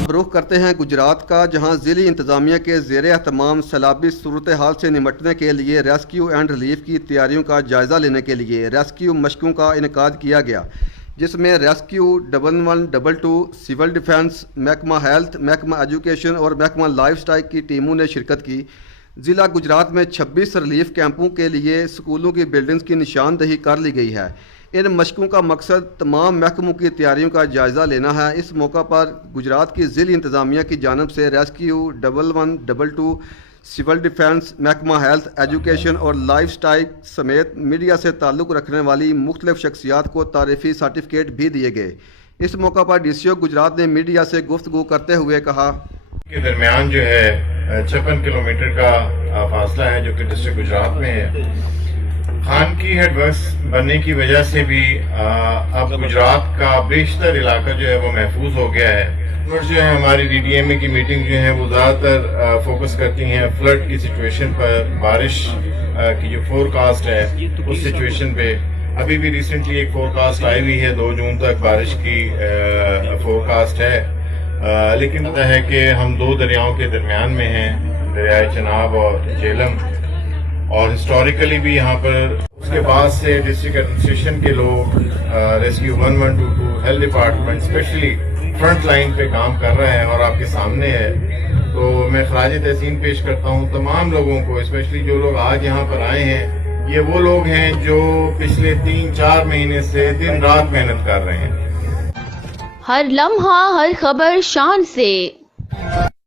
अब रुख करते हैं गुजरात का, जहां ज़िली इंतज़ामिया के ज़ेर एहतमाम सैलाबी सूरत हाल से निमटने के लिए रेस्क्यू एंड रिलीफ की तैयारियों का जायज़ा लेने के लिए रेस्क्यू मशकों का इनेकाद किया गया, जिसमें रेस्क्यू 1112, सिविल डिफेंस, महकमा हेल्थ, महकमा एजुकेशन और महकमा लाइफ स्टाइल की टीमों ने शिरकत की। ज़िला गुजरात में 26 रिलीफ कैंपों के लिए स्कूलों की बिल्डिंग्स की निशानदही कर ली गई है। इन मशकों का मकसद तमाम महकमों की तैयारियों का जायज़ा लेना है। इस मौका पर गुजरात की ज़िली इंतज़ामिया की जानब से रेस्क्यू 1112, सिविल डिफेंस, महकमा हेल्थ, एजुकेशन और लाइफ स्टाइल समेत मीडिया से ताल्लुक़ रखने वाली मुख्तलिफ शख्सियात को तारीफ़ी सर्टिफिकेट भी दिए गए। इस मौका पर DCO गुजरात ने मीडिया से गुफ्तगू करते हुए कहा के दरमियान जो है 56 किलोमीटर का फासला है, जो कि डिस्ट्रिक्ट गुजरात में है। खान की हेडवर्क्स बनने की वजह से भी अब गुजरात का बेशतर इलाका जो है वो महफूज हो गया है। और जो है हमारी DDMA की मीटिंग जो है वो ज़्यादातर फोकस करती हैं फ्लड की सिचुएशन पर, बारिश की जो फोरकास्ट है उस सिचुएशन पे। अभी भी रिसेंटली एक फोरकास्ट आई हुई है, 2 जून तक बारिश की फोरकास्ट है। लेकिन पता है कि हम 2 दरियाओं के दरमियान में हैं, दरियाए चनाब और झेलम, और हिस्टोरिकली भी यहाँ पर उसके बाद से डिस्ट्रिक्ट एडमिनिस्ट्रेशन के लोग, rescue 1122, health department specially front line पे काम कर रहे हैं और आपके सामने है। तो मैं खराज तहसीन पेश करता हूँ तमाम लोगों को, स्पेशली जो लोग आज यहाँ पर आए हैं। ये वो लोग हैं जो पिछले 3-4 महीने से दिन रात मेहनत कर रहे हैं। हर लम्हा हर खबर शान से